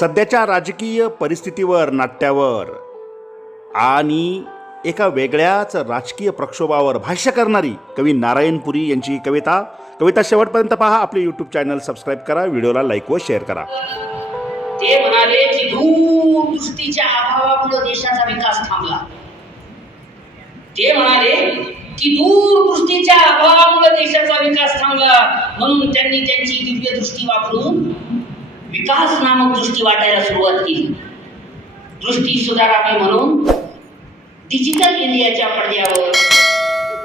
सध्याच्या राजकीय परिस्थितीवर नाट्यावर. आणि एका वेगळ्याच राजकीय प्रक्षोभावर भाष्य करणारी कवी नारायणपुरी यांची ही कविता. कविता शेवटपर्यंत पहा आपले यूट्यूब चॅनल सबस्क्राईब करा व्हिडिओला लाईक व शेअर करा. ते म्हणाले की दूरदृष्टीच्या अभावामुळे देशाचा विकास थांबला. ते म्हणाले की दूरदृष्टीच्या अभावामुळे देशाचा विकास थांबला. म्हणून त्यांनी त्यांची दिव्य दृष्टी वापरून विकास नामक दृष्टी वाटायला सुरुवात केली. दृष्टी सुधारावी म्हणून डिजिटल इंडियाच्या पडद्यावर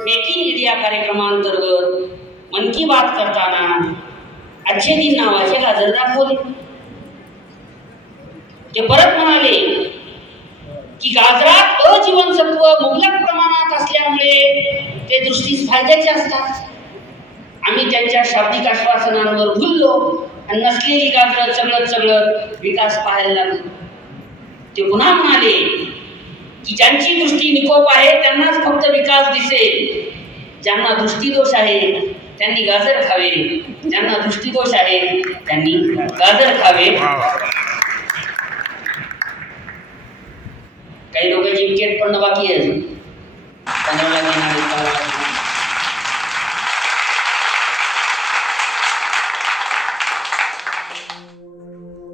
मेक इन इंडिया कार्यक्रमांतर्गत मन की बात करताना अच्छे दिन नावाचे गाजर दाखवले. ते परत म्हणाले की गाजरात अजीवनसत्व मुबलक प्रमाणात असल्यामुळे ते दृष्टीस फायद्याचे असतात. आम्ही त्यांच्या शाब्दिक आश्वासनांवर भुललो आणि नसलेली गाजरं चगळत चगळत विकास पाहायला लागलो. ते पुन्हा म्हणाले की ज्यांची दृष्टी निकोप आहे त्यांनाच फक्त विकास दिसेल. ज्यांना दृष्टीदोष आहे त्यांनी गाजर खावे. ज्यांना दृष्टीदोष आहे त्यांनी गाजर खावे. काही लोकांची विकेट पडणं बाकी आहे अजून.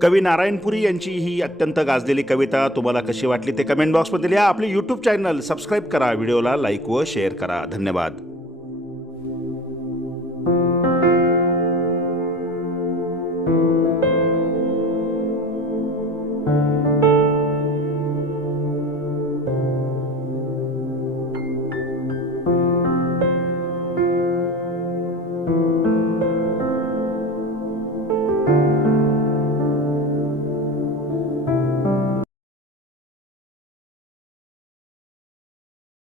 कवी नारायणपुरी यांची ही अत्यंत गाजलेली कविता. तुम्हाला कशी वाटली ते कमेंट बॉक्समध्ये लिहा. आपले यूट्यूब चॅनल सबस्क्राईब करा. व्हिडिओला लाईक व शेअर करा. धन्यवाद.